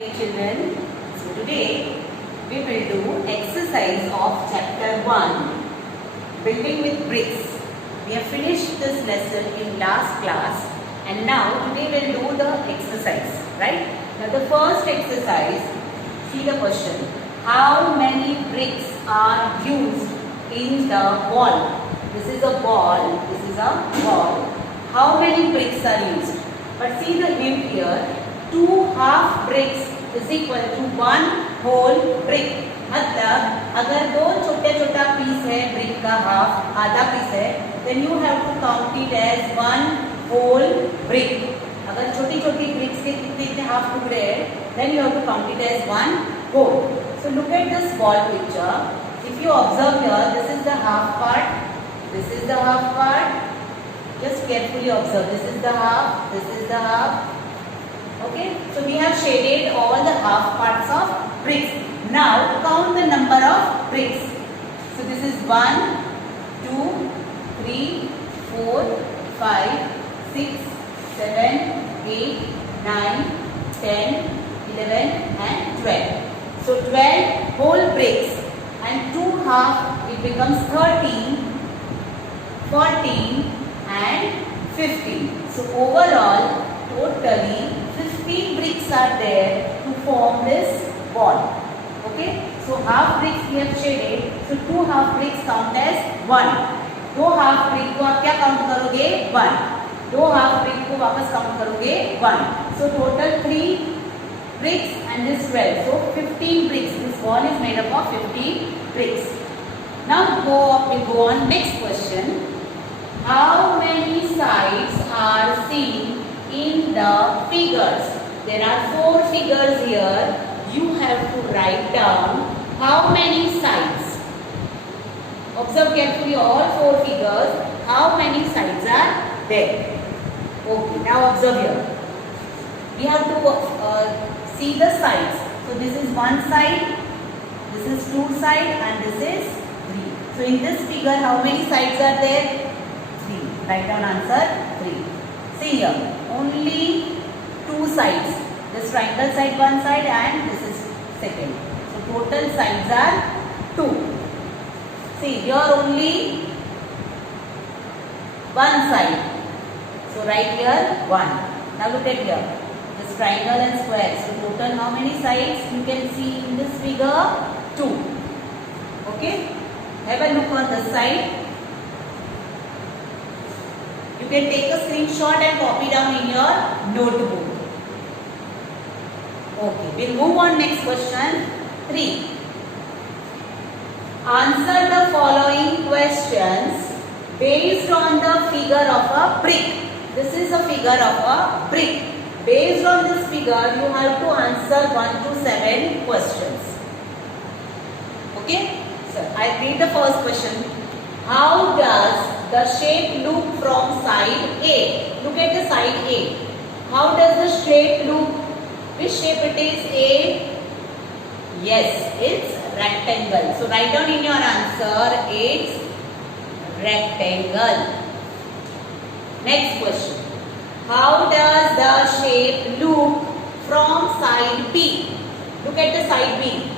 Hey children, so today we will do exercise of chapter 1, building with bricks. We have finished this lesson in last class and now today we will do the exercise, right? Now the first exercise, see the question, how many bricks are used in the ball? This is a ball, this is a ball. How many bricks are used? But see the hint here, 2 half bricks is equal to 1 whole brick. मतलब अगर दो छोटा piece है brick का half आधा piece है then you have to count it as 1 whole brick. अगर छोटी ब्रिक्स के कितने हाफ टुकड़े हैं then you have to count it as 1 whole. So look at this ball picture. If you observe here, this is the half part, this is the half part. Just carefully observe. This is the half, this is the half. Okay, so we have shaded all the half parts of bricks. Now count the number of bricks. So this is 1, 2, 3, 4, 5, 6, 7, 8, 9, 10, 11 and 12. So 12 whole bricks and 2 half, it becomes 13, 14 and 15. So overall totally 15 bricks are there to form this ball. Okay, so half bricks we have shaded, so 2 half bricks count as 1. 2 half brick को आप क्या count करोगे? 1. 2 half brick को वापस count करोगे? 1. So total 3 bricks and this 12. So 15 bricks. This ball is made up of 15 bricks. Now we'll go on next question. How many sides are seen in the figures? There are 4 figures here. You have to write down how many sides. Observe carefully all 4 figures. How many sides are there? Okay, now observe here. We have to see the sides. So this is 1 side, this is 2 side and this is 3. So in this figure how many sides are there? 3. Write down answer 3. See here, only 2 sides. This triangle side 1 side and this is second. So total sides are 2. See here only 1 side. So write here 1. Now look at here. This triangle and square. So total how many sides you can see in this figure? 2. Okay. Have a look on this side. You can take a screenshot and copy down in your notebook. Okay, we'll move on next question 3. Answer the following questions based on the figure of a brick. This is a figure of a brick. Based on this figure, you have to answer 1 to 7 questions. Okay, so I read the first question. How does the shape look from side A? Look at the side A. How does the shape look? Which shape it is? A? Yes, it's rectangle. So write down in your answer, it's rectangle. Next question. How does the shape look from side B? Look at the side B.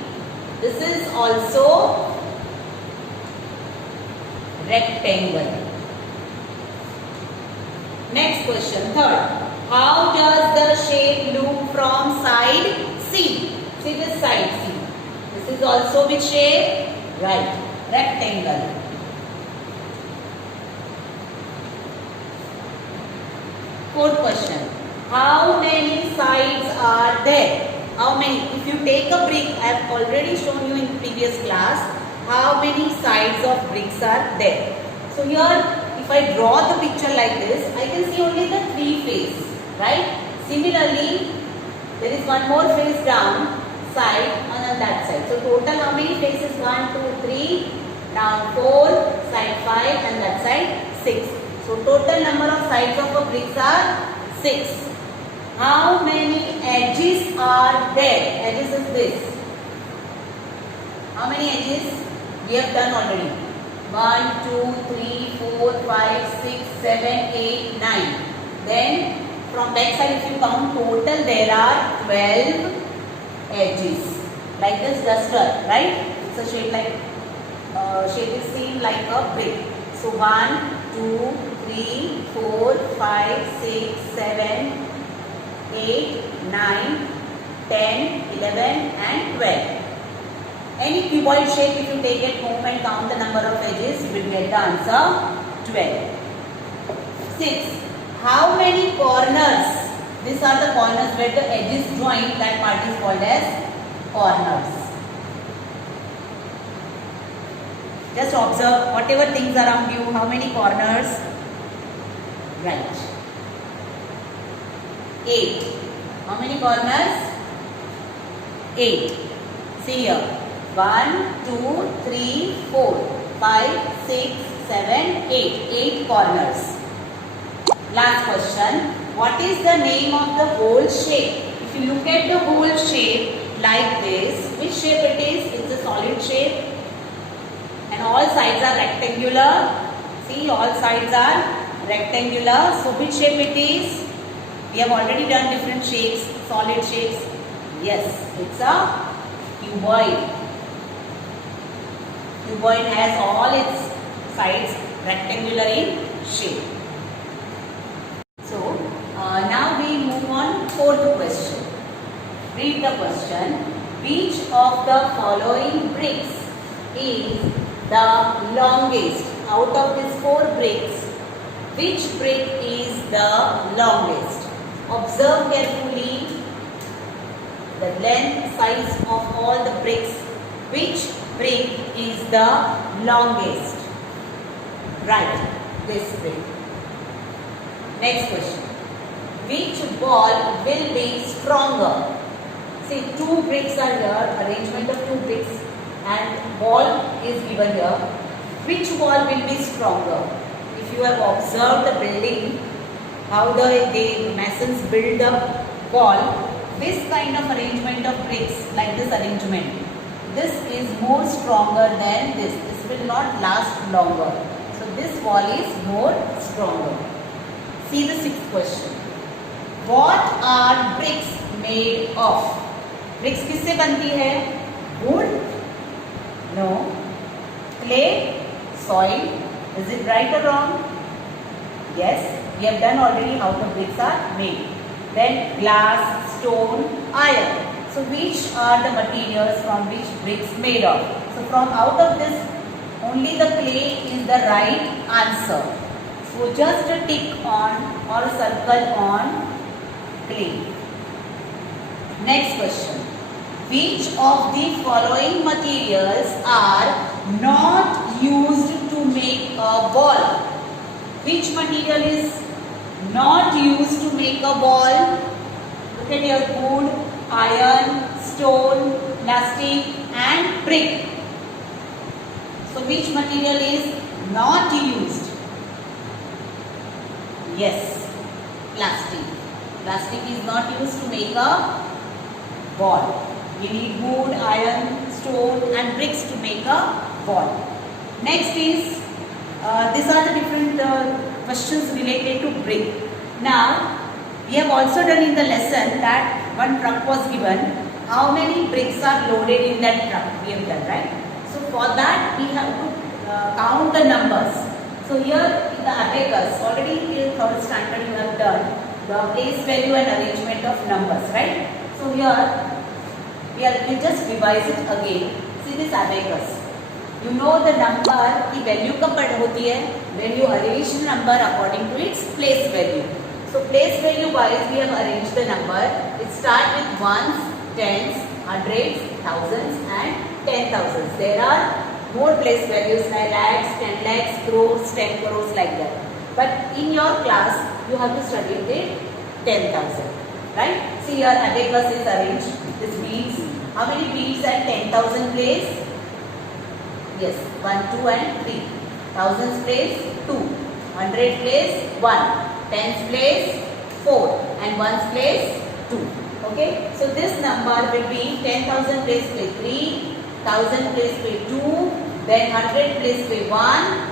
This is also rectangle. Next question, third. How does the shape look from side C? See this side C. This is also which shape? Right, rectangle. Fourth question. How many sides are there? How many? If you take a brick, I have already shown you in previous class how many sides of bricks are there. So here, if I draw the picture like this, I can see only the 3 faces, right? Similarly, there is one more face down side and on that side. So total how many faces? 1, 2, 3, down 4, side 5 and that side 6. So total number of sides of a bricks are 6. How many edges are there? Edges is this. How many edges? We have done already. 1, 2, 3, 4, 5, 6, 7, 8, 9. Then from back side if you count total there are 12 edges. Like this duster, right? It's a shape like shape is seen like a brick. So 1, 2, 3, 4, 5, 6, 7, 8, 9, 10, 11 and 12. Any cuboid shape, if you take it home and count the number of edges, you will get the answer 12. 6. How many corners? These are the corners where the edges join. That part is called as corners. Just observe whatever things around you. How many corners? Right. 8. How many corners? 8. See here. 1, 2, 3, 4, 5, 6, 7, 8. 8 corners. Last question. What is the name of the whole shape? If you look at the whole shape like this, which shape it is? It's a solid shape. And all sides are rectangular. See, all sides are rectangular. So which shape it is? We have already done different shapes, solid shapes. Yes, it's a cuboid. Cuboid has all its sides rectangular in shape. So now we move on fourth question. Read the question. Which of the following bricks is the longest? Out of these 4 bricks, which brick is the longest? Observe carefully the length, size of all the bricks. Which brick is the longest? Right, this brick. Next question. Which wall will be stronger? See, 2 bricks are here, arrangement of 2 bricks and wall is given here. Which wall will be stronger? If you have observed the building, how the masons build the wall, this kind of arrangement of bricks, like this arrangement, this is more stronger than this. This will not last longer. So this wall is more stronger. See the 6th question. What are bricks made of? Bricks किससे बनती है? Wood? No. Clay? Soil? Is it right or wrong? Yes. We have done already how the bricks are made. Then glass, stone, iron. So which are the materials from which bricks made of? So from out of this, only the clay is the right answer. So just a tick on or a circle on clay. Next question. Which of the following materials are not used to make a ball? Which material is not used to make a ball? Look at your wood, iron, stone, plastic and brick. So which material is not used? Yes, plastic. Plastic is not used to make a ball. We need wood, iron, stone and bricks to make a ball. Next is, these are the different questions related to brick. Now, we have also done in the lesson that one truck was given. How many bricks are loaded in that truck? We have done, right? So for that, we have to count the numbers. So here in the abacus, already till 3rd standard you have done the place value and arrangement of numbers, right? So here, we just revise it again. See this abacus. You know the number की value कब होती है? When you arrange the number according to its place value. So place value wise we have arranged the number. It starts with ones, tens, hundreds, thousands and 10,000s. There are more place values like lakhs, 10 lakhs, crores, 10 crores like that. But in your class you have to study the 10,000. Right? See here abacus is arranged. This beads. How many beads at 10,000 place? Yes, 1, 2 and 3. Thousands place 2. 100 place 1. Tens place 4. And ones place 2. Okay. So this number will be 10,000 place 3. 1000 place 2. Then 100 place 1.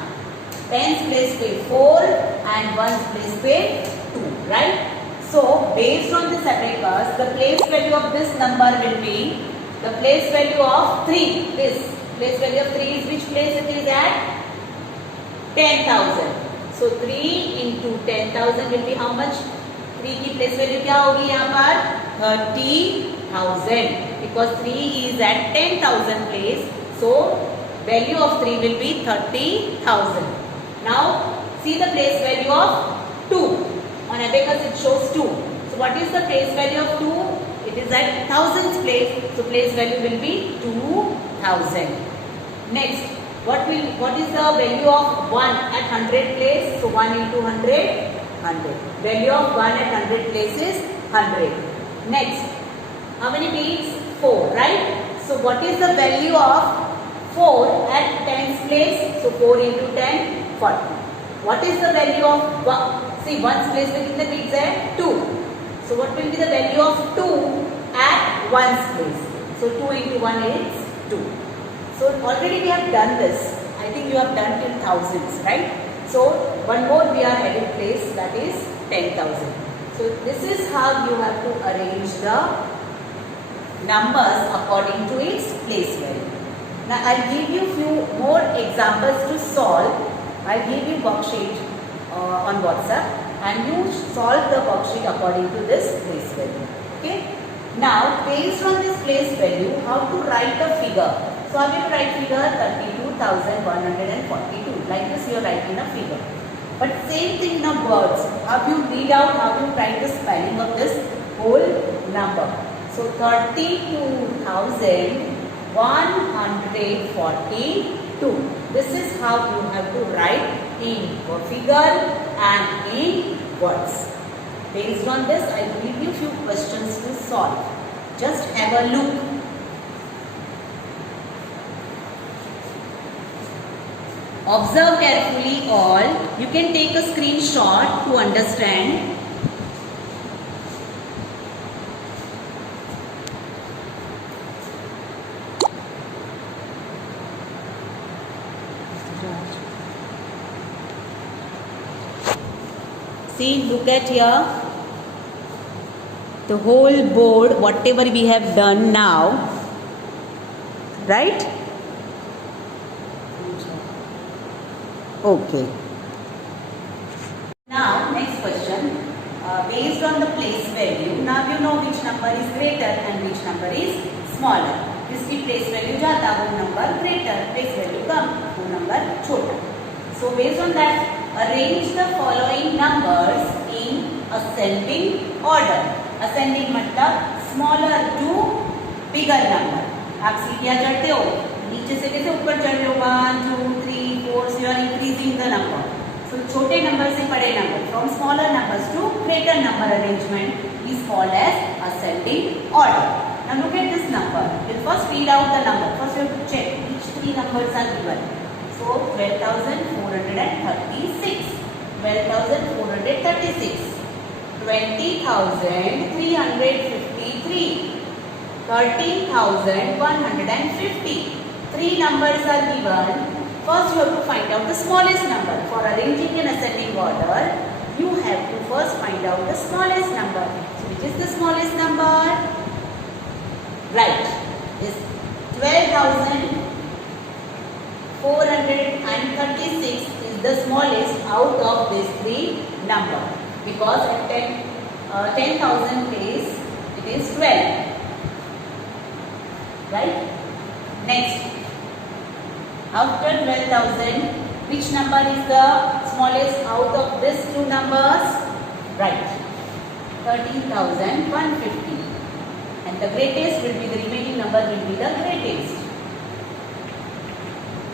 Tens place 4. And ones place 2. Right. So based on this abacus, the place value of this number will be the place value of 3. This place value of 3 is which place it is at? 10,000. So 3 into 10,000 will be how much? 3 की place value क्या होगी यहाँ पर? 30,000. Because 3 is at 10,000 place. So value of 3 will be 30,000. Now see the place value of 2. On abacus it shows 2. So what is the place value of 2? It is at thousands place. So place value will be 2,000. Next, what is the value of 1 at 100 place? So 1 into 100, 100. Value of 1 at 100 place is 100. Next, how many beads? 4, right? So what is the value of 4 at tens place? So 4 into 10, 40. What is the value of 1? See, ones place में कितने beads है? 2. So what will be the value of 2 at ones place? So 2 into 1 is 2. So already we have done this. I think you have done till thousands, right? So one more we are having place, that is 10,000. So this is how you have to arrange the numbers according to its place value. Now I'll give you few more examples to solve. I'll give you worksheet on WhatsApp and you solve the worksheet according to this place value. Okay. Now based on this place value, how to write a figure? So how will write figure? 32,142. Like this you are writing a figure. But same thing in words. How you read out, how you write the spelling of this whole number. So 32,142. This is how you have to write in figure and in words. Based on this, I will give you few questions to solve. Just have a look. Observe carefully all. You can take a screenshot to understand. See, look at here. The whole board, whatever we have done now, right? Okay. Now, next question. Based on the place value, now you know which number is greater and which number is smaller. जिसकी place value ज़्यादा वो number greater, place value कम वो number छोटा. So based on that, arrange the following numbers in ascending order. Ascending मतलब smaller to bigger number. आप सीढ़ियाँ चढ़ते हो, नीचे से कैसे ऊपर चढ़ रहे हो? 1, 2, 3, 4. So you are increasing the number. So छोटे number से बड़े number, from smaller numbers to greater number arrangement is called as ascending order. Now look at this number. We'll first read out the number. First you have to check which 3 numbers are given. So 12,436, 12,436, 20,353, 13,150. 3 numbers are given. First you have to find out the smallest number. For arranging in ascending order, you have to first find out the smallest number. So which is the smallest number? Right. Is 12,436 is the smallest out of these 3 numbers. Because at 10,000 place it is 12. Right? Next. After 12,000, which number is the smallest out of these 2 numbers? Right. 13,150. And the greatest will be, the remaining number will be the greatest.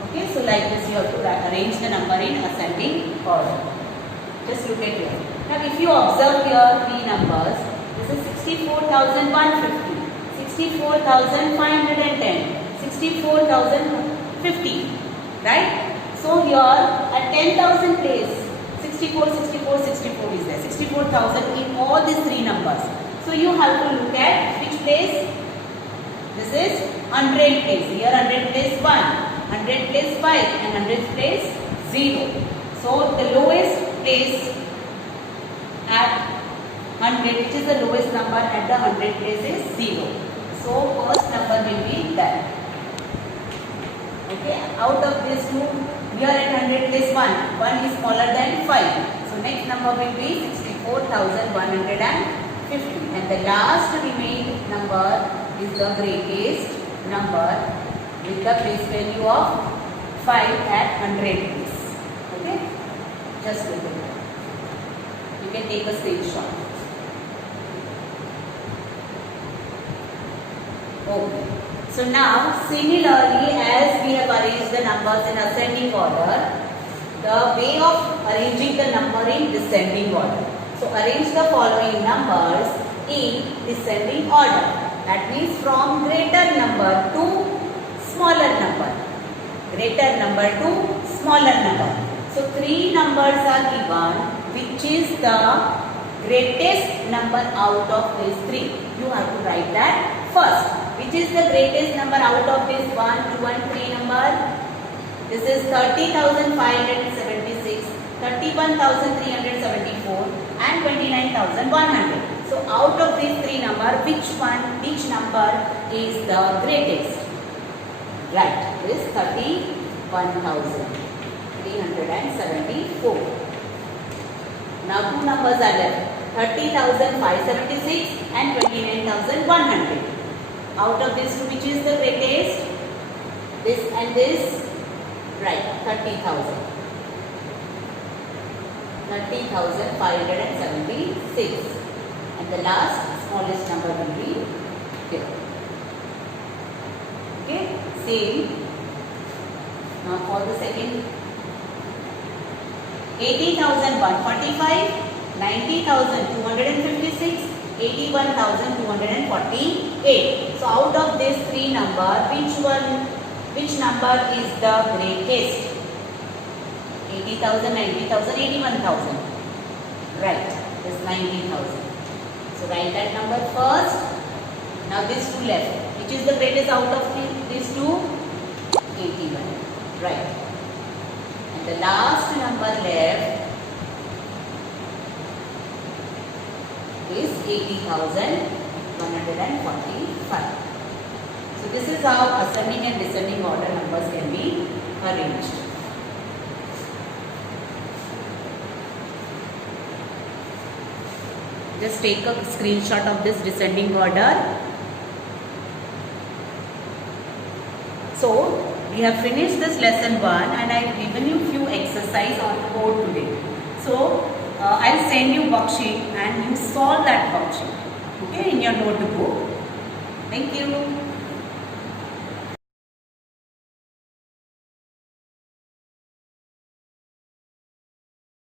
Okay, so like this you have to arrange the number in ascending order. Just look at here. Now if you observe here 3 numbers, this is 64,150, 64,510, 64,050, right? So here at 10,000 place, 64, 64, 64 is there. 64,000 in all these 3 numbers. So you have to look at which place? This is 100 place. Here 100 place 1, 100 place 5 and 100 place 0. So the lowest place at 100, which is the lowest number at the 100 place, is 0. So first number will be that. Okay, out of these two, we are at 100 place 1. 1 is smaller than 5. So next number will be 64,150. And the last remaining number is the greatest number with the place value of 5 at 100 place. Okay, just look at it. You can take a screenshot. Okay. So now, similarly, as we have arranged the numbers in ascending order, the way of arranging the number in descending order. So arrange the following numbers in descending order. That means from greater number to smaller number. Greater number to smaller number. So 3 numbers are given, which is the greatest number out of these 3. You have to write that first. Which is the greatest number out of this 1, 2 and 3 number? This is 30,576, 31,374 and 29,100. So out of these 3 numbers, which number is the greatest? Right, this 31,374. Now 2 numbers are left, 30,576 and 29,100. Out of these two, which is the greatest? This and this? Right, 30,000. 30,576. And the last smallest number will be here. Okay, same. Now for the second, 80,145, 90,256, 81,248. So out of these 3 numbers, which number is the greatest? 80,000, 90,000, 81,000. Right, this 90,000. So write that number first. Now these 2 left. Which is the greatest out of these 2? 81. Right. And the last number left is 80,145. So this is how ascending and descending order numbers can be arranged. Just take a screenshot of this descending order. So we have finished this lesson 1 and I have given you few exercise on the board today. So I'll send you worksheet and you solve that worksheet, okay, in your notebook. Thank you.